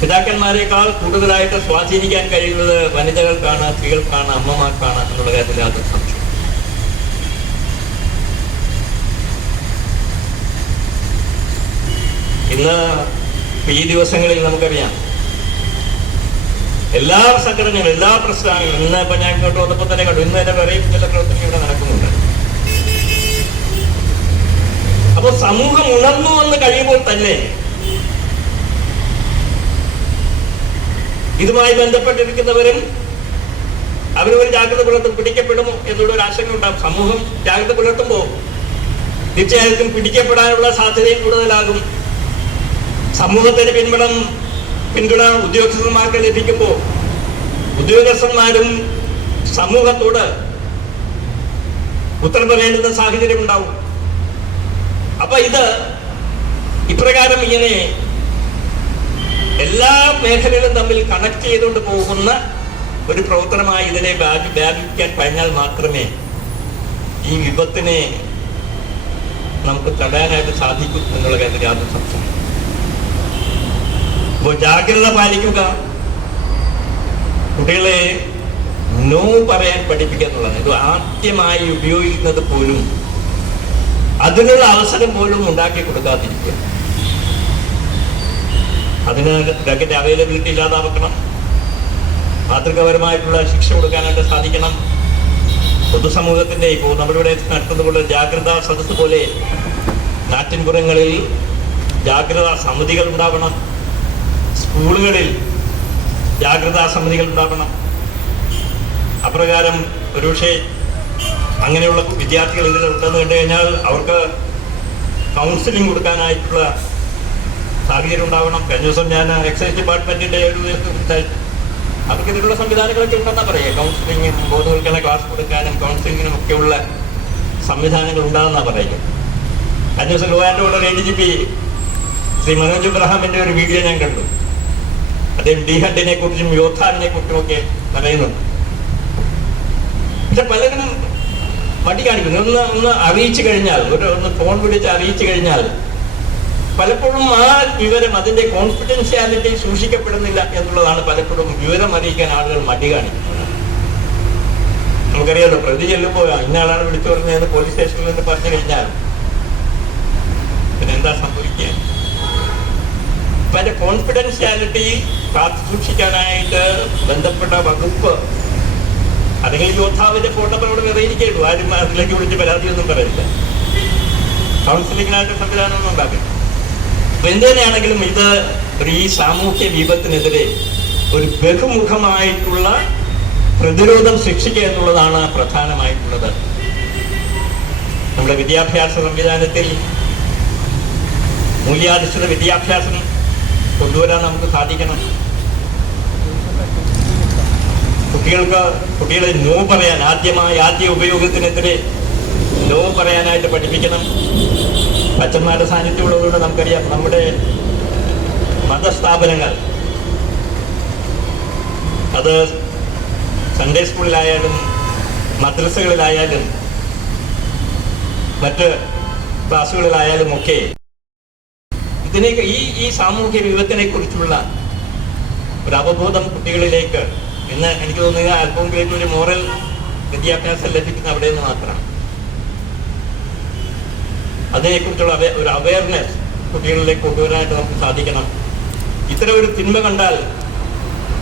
പിതാക്കന്മാരെക്കാൾ കൂടുതലായിട്ട് സ്വാധീനിക്കാൻ കഴിയുന്നത് വനിതകൾക്കാണ്, സ്ത്രീകൾക്കാണ്, അമ്മമാർക്കാണ് എന്നുള്ള കാര്യത്തിൽ യാതൊരു സംശയം. ഇന്ന് ഈ ദിവസങ്ങളിൽ നമുക്കറിയാം എല്ലാ സംഘടനകളും, എല്ലാ പ്രസ്ഥാനങ്ങളും, ഇന്ന് ഇപ്പൊ ഞാൻ ഇങ്ങോട്ട് വന്നപ്പോൾ തന്നെ കണ്ടു, ഇന്ന് തന്നെ പറയും ചില പ്രവർത്തനം ഇവിടെ നടക്കുന്നുണ്ട്. അപ്പൊ സമൂഹം ഉണർന്നു വന്ന് കഴിയുമ്പോൾ തന്നെ ഇതുമായി ബന്ധപ്പെട്ടിരിക്കുന്നവരും അവരൊരു ജാഗ്രത പുലർത്തും. പിടിക്കപ്പെടുമോ എന്നുള്ളൊരു ആശങ്ക ഉണ്ടാകും. സമൂഹം ജാഗ്രത പുലർത്തുമ്പോൾ തീർച്ചയായിട്ടും പിടിക്കപ്പെടാനുള്ള സാധ്യതയും കൂടുതലാകും. സമൂഹത്തിന് പിന്തുണ ഉദ്യോഗസ്ഥന്മാർക്ക് ലഭിക്കുമ്പോൾ ഉദ്യോഗസ്ഥന്മാരും സമൂഹത്തോട് ഉത്തരം പറയേണ്ടുന്ന സാഹചര്യം ഉണ്ടാവും. അപ്പൊ ഇത് ഇപ്രകാരം ഇങ്ങനെ എല്ലാ മേഖലകളും തമ്മിൽ കണക്ട് ചെയ്തുകൊണ്ട് പോകുന്ന ഒരു പ്രവർത്തനമായി ഇതിനെ വ്യാപിക്കാൻ കഴിഞ്ഞാൽ മാത്രമേ ഈ വിപത്തിനെ നമുക്ക് തടയാനായിട്ട് സാധിക്കും എന്നുള്ള കാര്യത്തിൽ യാതൊരു സംശയം. അപ്പോൾ ജാഗ്രത പാലിക്കുക, കുട്ടികളെ നോ പറയാൻ പഠിപ്പിക്കുക എന്നുള്ളതാണ്. ഇത് ആദ്യമായി ഉപയോഗിക്കുന്നത് പോലും അതിനുള്ള അവസരം പോലും ഉണ്ടാക്കി കൊടുക്കാതിരിക്കുക. അതിന് ഡ്രഗിന്റെ അവൈലബിലിറ്റി ഇല്ലാതാക്കണം. മാതൃകാപരമായിട്ടുള്ള ശിക്ഷ കൊടുക്കാനായിട്ട് സാധിക്കണം. പൊതുസമൂഹത്തിന്റെ ഇപ്പോൾ നമ്മളിവിടെ നടത്തുന്ന പോലെ ജാഗ്രതാ സദസ്സ് പോലെ നാട്ടിൻപുറങ്ങളിൽ ജാഗ്രതാ സമിതികൾ ഉണ്ടാവണം. സ്കൂളുകളിൽ ജാഗ്രതാ സമിതികൾ ഉണ്ടാവണം. അപ്രകാരം ഒരുപക്ഷെ അങ്ങനെയുള്ള വിദ്യാർത്ഥികൾ ഇതിലുണ്ടെന്ന് കണ്ടു കഴിഞ്ഞാൽ അവർക്ക് കൗൺസിലിംഗ് കൊടുക്കാനായിട്ടുള്ള സാഹചര്യം ഉണ്ടാവണം. കഴിഞ്ഞ ദിവസം ഞാൻ എക്സൈസ് ഡിപ്പാർട്ട്മെന്റിന്റെ ഒരു അവർക്ക് ഇതിലുള്ള സംവിധാനങ്ങളൊക്കെ ഉണ്ടെന്നാ പറയുക. കൗൺസിലിംഗും ബോധവൽക്കരണ ക്ലാസ് കൊടുക്കാനും കൗൺസിലിങ്ങിനും ഒക്കെയുള്ള സംവിധാനങ്ങൾ ഉണ്ടാകുന്നാ പറയുക. കഴിഞ്ഞ ദിവസം law and order ADGP Shri Manoj ഇബ്രാഹിമിന്റെ ഒരു വീഡിയോ ഞാൻ കണ്ടു. അദ്ദേഹം DHED-നെ കുറിച്ചും യോദ്ധാവിനെ കുറിച്ചും ഒക്കെ പറയുന്നുണ്ട്. പക്ഷെ പലരും മടി കാണിക്കുന്നു. ഒന്ന് അറിയിച്ചു കഴിഞ്ഞാൽ, ഒന്ന് ഫോൺ വിളിച്ച് അറിയിച്ചു കഴിഞ്ഞാൽ പലപ്പോഴും ആ വിവരം, അതിന്റെ കോൺഫിഡൻഷ്യാലിറ്റി സൂക്ഷിക്കപ്പെടുന്നില്ല എന്നുള്ളതാണ് പലപ്പോഴും വിവരം അറിയിക്കാൻ ആളുകൾ മടി കാണിക്കുന്നത്. നമുക്കറിയാലോ, പ്രതി ചെല്ലുമ്പോൾ ഇന്നയാളാണ് വിളിച്ചു പറഞ്ഞതെന്ന് പോലീസ് സ്റ്റേഷനിൽ നിന്ന് പറഞ്ഞു കഴിഞ്ഞാൽ പിന്നെ എന്താ സംഭവിക്കുക? അപ്പൊ അതിന്റെ കോൺഫിഡൻഷ്യാലിറ്റി കാത്തു സൂക്ഷിക്കാനായിട്ട് ബന്ധപ്പെട്ട വകുപ്പ് അല്ലെങ്കിൽ യോദ്ധാവിന്റെ ഫോട്ടോ അവിടെ നിറയിരിക്കേണ്ടു. ആരും അതിലേക്ക് വിളിച്ച് പരാതിയൊന്നും പറയില്ല. കൗൺസിലിങ്ങിനായിട്ട് സംവിധാനമൊന്നും ഉണ്ടാക്കില്ല. അപ്പൊ എന്ത് തന്നെയാണെങ്കിലും ഇത് ഈ സാമൂഹ്യ വിപത്തിനെതിരെ ഒരു ബഹുമുഖമായിട്ടുള്ള പ്രതിരോധം സൃഷ്ടിക്കുക എന്നുള്ളതാണ് പ്രധാനമായിട്ടുള്ളത്. നമ്മുടെ വിദ്യാഭ്യാസ സംവിധാനത്തിൽ മൂല്യാധിഷ്ഠിത വിദ്യാഭ്യാസം കൊണ്ടുവരാൻ നമുക്ക് സാധിക്കണം. കുട്ടികളെ നോ പറയാൻ, ആദ്യ ഉപയോഗത്തിനെതിരെ നോ പറയാനായിട്ട് പഠിപ്പിക്കണം. അച്ഛന്മാരുടെ സാന്നിധ്യമുള്ളതുകൊണ്ട് നമുക്കറിയാം, നമ്മുടെ മതസ്ഥാപനങ്ങൾ, അത് സൺഡേ സ്കൂളിലായാലും മദ്രസകളിലായാലും മറ്റ് ക്ലാസ്സുകളിലായാലും ഒക്കെ ഈ സാമൂഹ്യ വിപത്തിനെ കുറിച്ചുള്ള ഒരു അവബോധം കുട്ടികളിലേക്ക് ഇന്ന് എനിക്ക് തോന്നുക അല്പമെങ്കിലും ഒരു മോറൽ വിദ്യാഭ്യാസം ലഭിക്കുന്ന അവിടെ നിന്ന് മാത്രമാണ്. അതിനെക്കുറിച്ചുള്ള ഒരു അവയർനെസ് കുട്ടികളിലേക്ക് കൊണ്ടുവരാനായിട്ട് നമുക്ക് സാധിക്കണം. ഇത്തരം ഒരു തിന്മ കണ്ടാൽ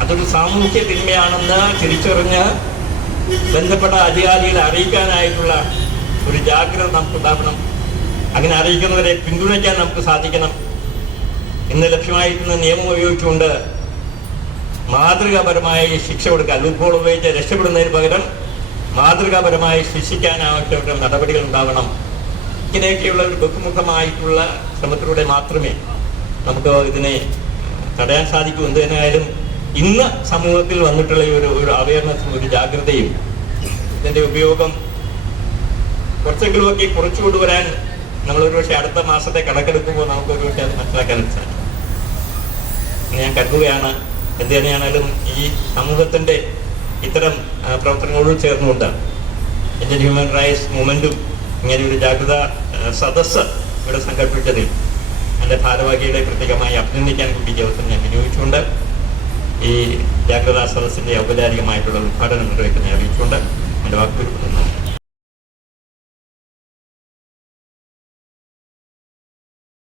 അതൊരു സാമൂഹ്യ തിന്മയാണെന്ന് തിരിച്ചറിഞ്ഞ് ബന്ധപ്പെട്ട അധികാരികളെ അറിയിക്കാനായിട്ടുള്ള ഒരു ജാഗ്രത നമുക്കുണ്ടാവണം. അങ്ങനെ അറിയിക്കുന്നവരെ പിന്തുണയ്ക്കാൻ നമുക്ക് സാധിക്കണം. ഇന്ന് ലഭ്യമായിരിക്കുന്ന നിയമം ഉപയോഗിച്ചുകൊണ്ട് മാതൃകാപരമായി ശിക്ഷ കൊടുക്കാൻ, ലൂപ്പോൾ ഉപയോഗിച്ച് രക്ഷപ്പെടുന്നതിന് പകരം മാതൃകാപരമായി ശിക്ഷിക്കാനാവശ്യമായ നടപടികൾ ഉണ്ടാവണം. ഇങ്ങനെയൊക്കെയുള്ള ഒരു ബഹുമുഖമായിട്ടുള്ള ശ്രമത്തിലൂടെ മാത്രമേ നമുക്ക് ഇതിനെ തടയാൻ സാധിക്കൂ. എന്ത് തന്നെയായാലും ഇന്ന് സമൂഹത്തിൽ വന്നിട്ടുള്ള ഒരു അവയർനെസ്സും ഒരു ജാഗ്രതയും ഇതിൻ്റെ ഉപയോഗം കുറച്ചെങ്കിലുമൊക്കെ കുറച്ചു കൊണ്ടുവരാൻ നമ്മളൊരു പക്ഷേ അടുത്ത മാസത്തെ കണക്കെടുക്കുമ്പോൾ നമുക്കൊരു പക്ഷേ അത് മനസ്സിലാക്കാൻ സാധിക്കും. ഞാൻ കരുതുകയാണ്. എന്ത് തന്നെയാണെങ്കിലും ഈ സമൂഹത്തിൻ്റെ ഇത്തരം പ്രവർത്തനങ്ങളോട് ചേർന്നുകൊണ്ട് ഇന്ത്യൻ ഹ്യൂമൻ റൈറ്റ്സ് മൂവ്മെൻറ്റും ഇങ്ങനെ ഒരു ജാഗ്രതാ സദസ്സ് ഇവിടെ സംഘടിപ്പിച്ചതിൽ എൻ്റെ ഭാരവാഹികളെ പ്രത്യേകമായി അഭിനന്ദിക്കാൻ കൂടി ദിവസം ഞാൻ വിനിയോഗിച്ചുകൊണ്ട് ഈ ജാഗ്രതാ സദസ്സിൻ്റെ ഔപചാരികമായിട്ടുള്ള ഉദ്ഘാടനം നിർവഹിക്കുന്നതിനെ അറിയിച്ചുകൊണ്ട് എൻ്റെ വാക്കുകൾ